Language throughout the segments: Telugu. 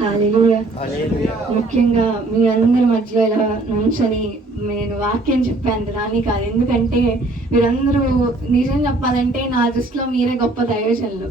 హల్లెలూయా. ముఖ్యంగా మీ అందరి మధ్యలో ఇలా నుంచని నేను వాక్యం చెప్పాను రాని కాదు, ఎందుకంటే మీరందరూ నిజం చెప్పాలంటే నా దృష్టిలో మీరే గొప్ప దైవజనులు.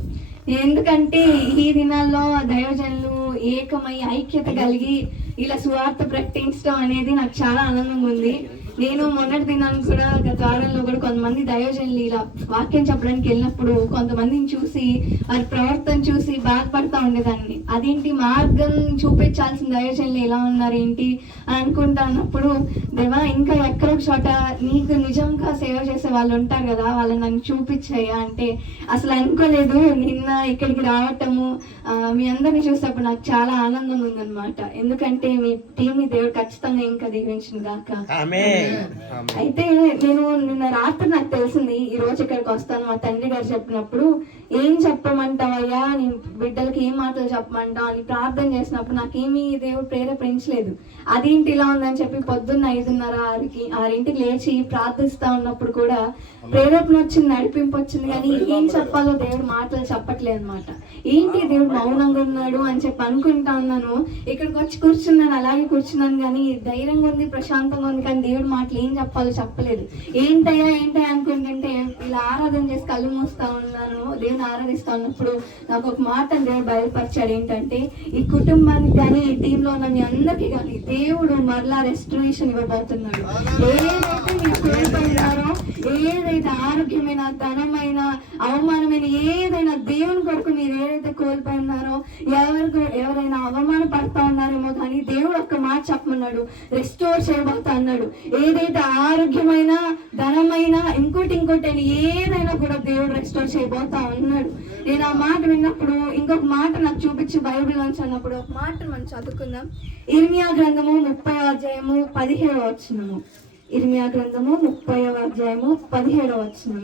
ఎందుకంటే ఈ దినాల్లో దైవజనులు ఏకమై ఐక్యత కలిగి ఇలా సువార్త ప్రకటించడం అనేది నాకు చాలా ఆనందంగా ఉంది. నేను మొన్నటి దినాన్ని కూడా గత వారంలో కూడా కొంతమంది దైవజనులు ఇలా వాక్యం చెప్పడానికి వెళ్ళినప్పుడు కొంతమందిని చూసి వారి ప్రవర్తన చూసి బాధపడతా ఉండేదాన్ని. అదేంటి మార్గం చూపించాల్సిన దైవజనులు ఎలా ఉన్నారు ఏంటి అని అనుకుంటా ఉన్నప్పుడు, దేవా ఇంకా ఎక్కడొక చోట నీకు నిజంగా సేవ చేసే వాళ్ళు ఉంటారు కదా, వాళ్ళని నన్ను చూపించాయా అంటే అసలు అనుకోలేదు. నిన్న ఇక్కడికి రావటము మీ అందరిని చూసేప్పుడు నాకు చాలా ఆనందంగా ఉందన్నమాట. ఎందుకంటే మీ టీంని దేవుడు ఖచ్చితంగా ఇంకా దీవించిన దాకా. అయితే నేను నిన్న రాత్రి నాకు తెలిసింది ఈ రోజు ఇక్కడికి వస్తాను. మా తండ్రి గారు చెప్పినప్పుడు ఏం చెప్పమంటావయ్యా, నీ బిడ్డలకి ఏం మాటలు చెప్పమంటావు అని ప్రార్థన చేసినప్పుడు నాకేమీ దేవుడు ప్రేరేపించలేదు. అదేంటి ఇలా ఉందని చెప్పి పొద్దున్న 5:30-6కి లేచి ప్రార్థిస్తా ఉన్నప్పుడు కూడా ప్రేరేపణ వచ్చింది, నడిపింపు వచ్చింది, కానీ ఏం చెప్పాలో దేవుడు మాటలు చెప్పట్లేదు అనమాట. ఏంటి దేవుడు మౌనంగా ఉన్నాడు అని చెప్పి అనుకుంటా ఉన్నాను. ఇక్కడికి వచ్చి కూర్చున్నాను, అలాగే కూర్చున్నాను, కానీ ధైర్యంగా ఉంది, ప్రశాంతంగా ఉంది, కానీ దేవుడు మాటలు ఏం చెప్పాలో చెప్పలేదు. ఏంటయ్యా అనుకుంటుంటే ఇలా ఆరాధన చేసి కళ్ళు మూస్తా ఉన్నాను, దేవుని ఆరాధిస్తా ఉన్నప్పుడు నాకు ఒక మాట దేవుడు బయలుపరిచాడు. ఏంటంటే ఈ కుటుంబానికి కానీ ఈ టీంలో ఉన్న మీ అందరికీ కానీ దేవుడు మరలా రెస్టరేషన్ ఇవ్వబోతున్నాడు. ఏదైతే మీరు కోల్పోయినారో, ఏదైతే ఆరోగ్యమైన, ధనమైన, అవమానమైన, ఏదైనా దేవుని కొరకు మీరు ఏదైతే కోల్పోయినారో, ఎవరైనా అవమాన పడతా ఉన్నారేమో కానీ దేవుడు ఒక్క మాట చెప్పమన్నాడు, రెస్టోర్ చేయబోతా అన్నాడు. ఏదైతే ఆరోగ్యమైన, ధనమైన, ఇంకోటి అని ఏదైనా కూడా దేవుడు రెస్టోర్ చేయబోతా ఉన్నాడు. నేను ఆ మాట విన్నప్పుడు ఇంకొక మాట నాకు చూపించి బైబిల్ నుంచి అన్నప్పుడు ఒక మాట మనం చదువుకుందాం. ఇర్మియా గ్రంథము 30:17 ఇర్మియా గ్రంథము 30:17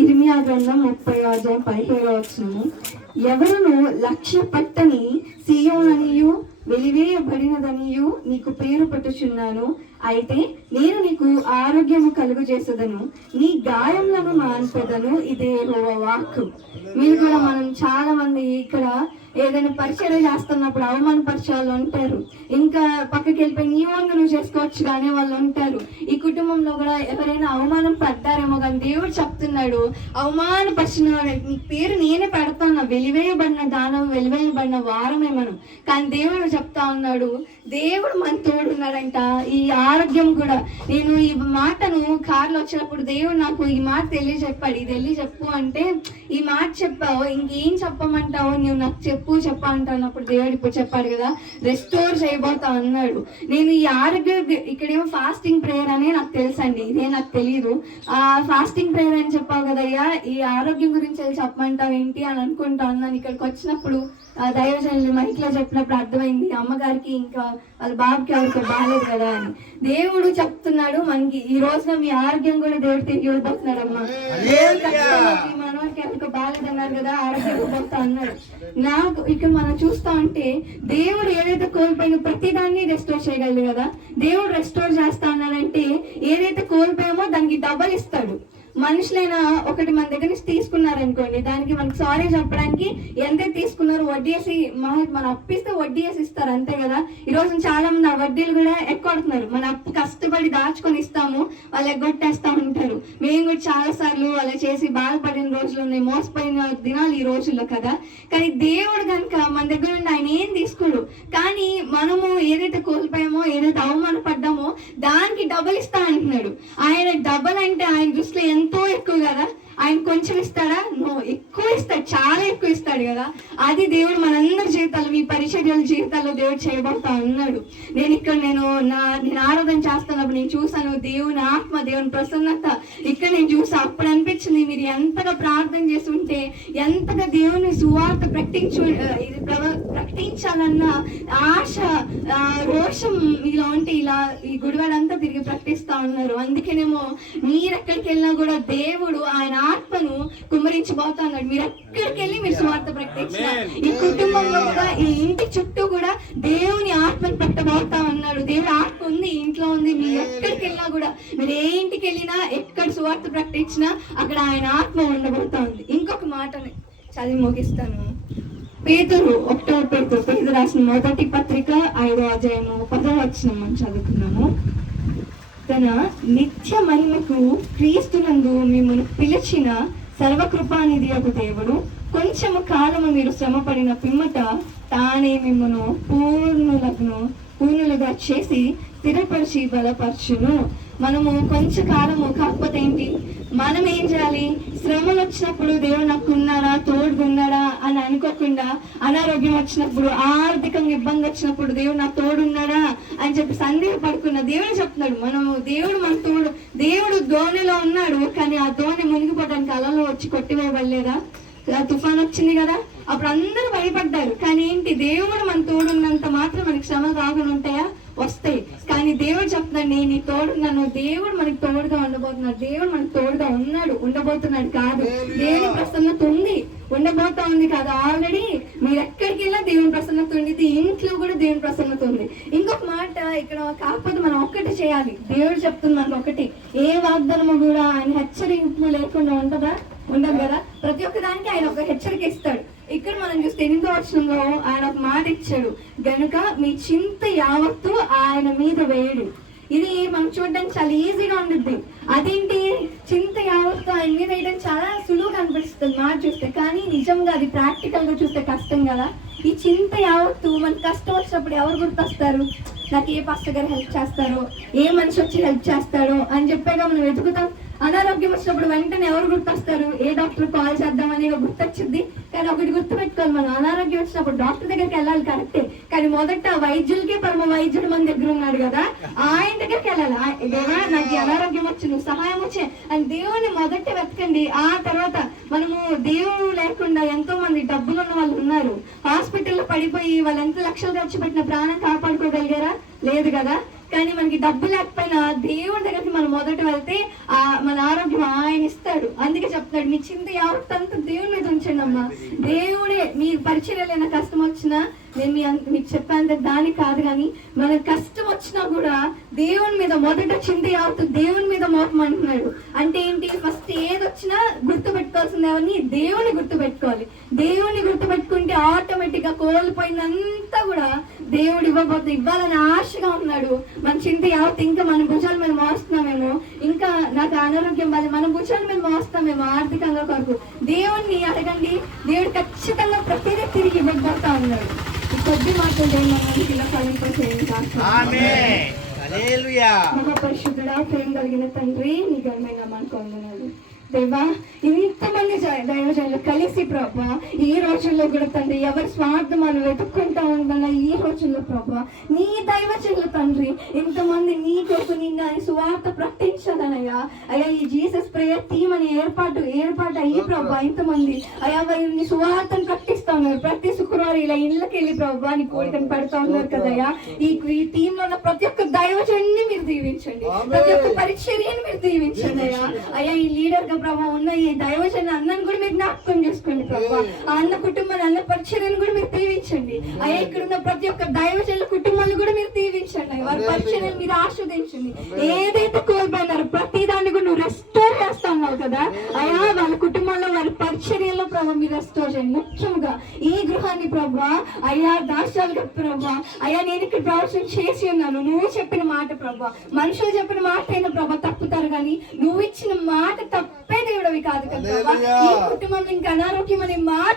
ఇర్మియా గ్రంథం 30:17 ఎవరును లక్ష్య పట్టని సియోననియు వెలివేయబడినదనియు నీకు పేరు పెట్టుచున్నాను. అయితే నేను నీకు ఆరోగ్యము కలుగు చేసేదను, నీ గాయములను మాన్పెదను. ఇదే యెహోవా వాక్కు. మీరు కూడా మనం చాలా మంది ఇక్కడ ఏదైనా పరిచయం చేస్తున్నప్పుడు అవమాన పరిచయాలు ఉంటారు, ఇంకా పక్కకి వెళ్ళిపోయి నీ వంగ నువ్వు చేసుకోవచ్చు కానీ వాళ్ళు ఉంటారు. ఈ కుటుంబంలో కూడా ఎవరైనా అవమానం పడ్డారేమో కానీ దేవుడు చెప్తున్నాడు, అవమానపరిచిన నీ పేరు నేనే పెడతాను, వెలివేయబడిన దానం, వెలివేయబడిన వారమే మనం. కానీ దేవుడు చెప్తా ఉన్నాడు, దేవుడు మన తోడున్నాడంట. ఈ ఆరోగ్యం కూడా నేను ఈ మాటను కార్లో వచ్చినప్పుడు దేవుడు నాకు ఈ మాట తెలియజెప్పాడు. ఇది చెప్పు అంటే ఈ మాట చెప్పావు, ఇంకేం చెప్పమంటావు, నువ్వు నాకు చెప్పు అంటున్నప్పుడు దేవుడు ఇప్పుడు చెప్పాడు కదా, రెస్టోర్ చేయబోతా అన్నాడు. నేను ఈ ఆరోగ్యం ఇక్కడేమో ఫాస్టింగ్ ప్రేయర్ అనే నాకు తెలుసండి, ఇదే నాకు తెలియదు. ఆ ఫాస్టింగ్ ప్రేయర్ అని చెప్పావు కదయ్యా, ఈ ఆరోగ్యం గురించి చెప్పమంటావు ఏంటి అని అనుకుంటా ఉన్నాను. ఇక్కడికి వచ్చినప్పుడు దైవజనులు మైక్లో చెప్పినప్పుడు అర్థమైంది, అమ్మగారికి ఇంకా వాళ్ళ బాబుకి ఎవరికి బాగాలేదు కదా అని. దేవుడు చెప్తున్నాడు మనకి ఈ రోజున మీ ఆరోగ్యం కూడా దేవుడు తిరిగి ఇవ్వబోతున్నాడు. అమ్మా దేవుడు ఖచ్చితంగా మనవారికి ఎవరికి బాగాలేదు అన్నారు కదా, ఆరోగ్యం ఇవ్వబోతా అన్నాడు. నాకు ఇక్కడ మనం చూస్తా ఉంటే దేవుడు ఏదైతే కోల్పోయిన ప్రతిదాన్ని రెస్టోర్ చేయగలడు కదా. దేవుడు రెస్టోర్ చేస్తా అన్నాడంటే ఏదైతే కోల్పోయామో దానికి డబల్ ఇస్తాడు. మనుషులైనా ఒకటి మన దగ్గర నుంచి తీసుకున్నారనుకోండి, దానికి మనకి సారీ చెప్పడానికి ఎంత తీసుకున్నారు వడ్డీ వేసి, మనం అప్పిస్తే వడ్డీ వేసి ఇస్తారు అంతే కదా. ఈ రోజు చాలా మంది ఆ వడ్డీలు కూడా ఎక్కొడుతున్నారు. మన అప్పు కష్టపడి దాచుకొని ఇస్తాము, వాళ్ళు ఎగ్గొట్టేస్తా ఉంటారు. మేము కూడా చాలా సార్లు అలా చేసి బాధపడిన రోజులు ఉన్నాయి, మోసపోయిన దినాలు ఈ రోజుల్లో కదా. కానీ దేవుడు కనుక మన దగ్గర నుండి ఆయన ఏం తీసుకోడు, కానీ మనము ఏదైతే కోల్పోయామో, ఏదైతే అవమానపడ్డామో దానికి డబల్ ఇస్తా అంటున్నాడు. ఆయన డబల్ అంటే ఆయన దృష్టిలో ఎంతో ఎక్కువ కదా. ఆయన కొంచెం ఇస్తాడా? నో, ఎక్కువ ఇస్తాడు, చాలా ఎక్కువ ఇస్తాడు కదా. అది దేవుడు మనందరి జీవితాల్లో, మీ పరిచర్యల జీవితాల్లో దేవుడు చేయబోతా ఉన్నాడు. నేను ఆరాధన చేస్తున్నప్పుడు నేను చూసాను దేవుని ఆత్మ, దేవుని ప్రసన్నత ఇక్కడ నేను చూసా. అప్పుడు అనిపించింది మీరు ఎంతగా ప్రార్థన చేసి ఉంటే, ఎంతగా దేవుని సువార్త ప్రకటించాలన్న ఆశ, రోషం మీలో ఉంటే ఇలా ఈ గుడివాడంతా తిరిగి ప్రకటిస్తా ఉన్నారు. అందుకేనేమో మీరు ఎక్కడికి వెళ్ళినా కూడా దేవుడు ఆయన ఆత్మను కుమ్మరించబోతున్నాడు. మీరు ఎక్కడికి వెళ్ళి మీరు సువార్త ప్రకటించిన ఈ కుటుంబంలో కూడా, ఈ ఇంటి చుట్టూ కూడా దేవుని ఆత్మను పెట్టబోతా ఉన్నాడు. దేవుడి ఆత్మ ఉంది, ఇంట్లో ఉంది. మీరు ఎక్కడికి వెళ్ళినా కూడా, మీరు ఏ ఇంటికి వెళ్ళినా, ఎక్కడ సువార్త ప్రకటించినా అక్కడ ఆయన ఆత్మ ఉండబోతా ఉంది. ఇంకొక మాట చదివి ముగిస్తాను. పేతురు, 1వ పేతురు రాసిన మొదటి పత్రిక 5వ అధ్యాయము 10వ వచనం మనం చదువుకున్నాము. తన నిత్య మహిమకు క్రీస్తునందు మిమ్మల్ని పిలిచిన సర్వకృపానిధి యొక్క దేవుడు కొంచెము కాలము మీరు శ్రమపడిన పిమ్మట తానే మిమ్మను పూర్ణులుగా చేసి స్థిరపరిచి బలపరచును. మనము కొంచెం కాలము కాకపోతే ఏంటి, మనం ఏం చేయాలి? శ్రమలు వచ్చినప్పుడు దేవుడు నాకు ఉన్నాడా, తోడుగున్నాడా అని అనుకోకుండా, అనారోగ్యం వచ్చినప్పుడు, ఆర్థికంగా ఇబ్బంది వచ్చినప్పుడు దేవుడు నాకు తోడున్నాడా అని చెప్పి సందేహపడుకున్న దేవుడు చెప్తున్నాడు, మనము దేవుడు మన తోడు. దేవుడు దోణిలో ఉన్నాడు, కానీ ఆ దోణి మునిగిపోవడానికి అలలో వచ్చి కొట్టివేయబడలేదా? తుఫాన్ వచ్చింది కదా, అప్పుడు అందరూ భయపడ్డారు. కానీ ఏంటి, దేవుడు మన తోడున్నంత మాత్రం మనకి శ్రమలు రాకుండా ఉంటాయా? వస్తాయి. కానీ దేవుడు చెప్తున్నాడు, నేను నీ తోడున్నాను. దేవుడు మనకి తోడుగా ఉండబోతున్నాడు. దేవుడు మనకి తోడుగా ఉన్నాడు, ఉండబోతున్నాడు కాదు. దేవుని ప్రసన్నత ఉంది, ఉండబోతా ఉంది కాదు. ఆల్రెడీ మీరు ఎక్కడికి వెళ్ళినా దేవుని ప్రసన్నత ఉంది. ఇంట్లో కూడా దేవుని ప్రసన్నత ఉంది. ఇంకొక మాట ఇక్కడ, కాకపోతే మనం ఒక్కటి చేయాలి. దేవుడు చెప్తున్నాడు ఒకటి, ఏ వాగ్దానము కూడా ఆయన హెచ్చరింపు లేకుండా ఉండదు కదా. ప్రతి ఒక్క దానికి ఆయన ఒక హెచ్చరిక ఇస్తాడు. ఇక్కడ మనం చూస్తే 8వ వచనంలో ఆయన ఒక మాట ఇచ్చాడు, గనుక మీ చింత యావత్తు ఆయన మీద వేయడు. ఇది మనం చూడడానికి చాలా ఈజీగా ఉంటుంది. అదేంటి, చింత యావత్తు ఆయన మీద వేయడం చాలా సులువుగా అనిపిస్తుంది మాట చూస్తే, కానీ నిజంగా అది ప్రాక్టికల్ గా చూస్తే కష్టం కదా. ఈ చింత యావత్తు మనకి కష్టం వచ్చినప్పుడు ఎవరు గుర్తొస్తారు? నాకు ఏ పాస్టర్ గారు హెల్ప్ చేస్తారో, ఏ మనిషి వచ్చి హెల్ప్ చేస్తారో అని చెప్పేగా మనం వెతుకుతాం. అనారోగ్యం వచ్చినప్పుడు వెంటనే ఎవరు గుర్తొస్తారు? ఏ డాక్టర్ కాల్ చేద్దామని గుర్తొచ్చింది. కానీ ఒకటి గుర్తుపెట్టుకోవాలి, మనం అనారోగ్యం వచ్చినప్పుడు డాక్టర్ దగ్గరికి వెళ్ళాలి కరెక్టే, కానీ మొదట వైద్యులకే పరమ వైద్యుడు మన దగ్గర ఉన్నాడు కదా, ఆయన దగ్గరికి వెళ్ళాలి. దేవా నాకు అనారోగ్యం వచ్చి నువ్వు సహాయం వచ్చే అని దేవుని మొదట వెతకండి. ఆ తర్వాత మనము దేవుడు లేకుండా ఎంతో మంది డబ్బులు ఉన్న వాళ్ళు ఉన్నారు, హాస్పిటల్లో పడిపోయి వాళ్ళు ఎంత లక్షలు ఖర్చు పెట్టిన ప్రాణం కాపాడుకోగలిగారా? లేదు కదా. కానీ మనకి డబ్బు లేకపోయినా దేవుడి దగ్గరికి మనం మొదట వెళ్తే మన ఆరోగ్యం ఆయన ఇస్తాడు. అందుకే చెప్తాడు, మీ చింత యావత్తంతా దేవుని మీద ఉంచండి అమ్మా. దేవుడే మీ పరిచర్యలైనా కష్టం వచ్చినా, నేను మీకు చెప్పాను దానికి కాదు, కానీ మనకు కష్టం వచ్చినా కూడా దేవుని మీద మొదట చింత యావత్తు దేవుని మీద మోపమంటున్నాడు. అంటే ఏంటి, ఫస్ట్ ఏది వచ్చినా గుర్తు పెట్టుకోవాల్సింది ఎవరిని? దేవుని గుర్తు పెట్టుకోవాలి. దేవుని గుర్తు పెట్టుకుంటే ఆటోమేటిక్ గా కోల్పోయినంతా కూడా దేవుడు ఇవ్వాలని ఆశగా ఉన్నాడు. మన చింత యావత్తు ఇంకా మన భుజాల మీద మోస్తున్నామేమో, ఇంకా నాకు అనారోగ్యం బాధ మన భుజాల మీద మోస్తామేమో ఆర్థికంగా కొరకు. దేవుణ్ణి అడగండి, దేవుడు ఖచ్చితంగా ప్రతిదీ తిరిగి ఇవ్వబోతా ఉన్నాడు. కొద్ది మాటలు ఇలా ఫలింపచేయండి. మహాపరిశుద్ధుడా, ప్రేమ కలిగిన తండ్రి, నీ ఘనమైన మనకు వందనాలు దేవా. ఇంతమంది దైవజనులు కలిసి ప్రభా ఈ రోజుల్లో కూడా తండ్రి ఎవరి స్వార్థం మనం వెతుక్కుంటా ఉందన్న ఈ రోజుల్లో ప్రభా నీ దైవజనులు తండ్రి ఇంతమంది నీ కొరకు నిన్న సువార్త ప్రకటించాలనయ్యా. అయ్యా ఈ జీసస్ ప్రేయర్ టీమ్ అని ఏర్పాటు అయ్యి ప్రభా ఇంతమంది అయ్యా నీ సువార్తను ప్రకటిస్తా ఉన్నారు. ప్రతి శుక్రవారం ఇలా ఇళ్ళకి వెళ్ళి ప్రభా నీ కోరికను పెడతా ఉన్నారు కదయ్యా. ఈ టీమ్ లో ఉన్న ప్రతి ఒక్క దైవజన్ని మీరు దీవించండి, ప్రతి ఒక్క పరిచర్యని మీరు దీవించండి అయ్యా. అయ్యా ఈ లీడర్ గా ప్రభా ఉన్న ఈ దైవజన అన్నను కూడా మీరు జ్ఞాపకం చేసుకోండి ప్రభా. ఆ అన్న కుటుంబాన్ని, అన్న పరిచర్యను కూడా మీరు దీవించండి అయ్యా. ఇక్కడ ఉన్న ప్రతి ఒక్క దైవజనుల కుటుంబాన్ని కూడా మీరు దీవించండి, వారి పరిచర్యను మీరు ఆస్వాదించండి. ఏదైతే కోల్పోయినారో ప్రతి దాన్ని కూడా నువ్వు రెస్టోర్ చేస్తా ఉన్నావు కదా అయ్యా. వాళ్ళ కుటుంబంలో వారి పరిచర్యలో ప్రభా మీరు రెస్టోర్ చేయండి. ముఖ్యంగా ఈ గృహాన్ని ప్రభా అయ్యా దాశాలుగా ప్రభా అయ్యా నేను ఇక్కడ ప్రవచనం చేసి ఉన్నాను. నువ్వు చెప్పిన మాట ప్రభా, మనుషులు చెప్పిన మాట అయినా ప్రభా తప్పుతారు, కానీ నువ్వు ఇచ్చిన మాట తప్పే దేవుడవి కాదు కదా. ఈ కుటుంబంలో ఇంకా అనారోగ్యం అనే మాట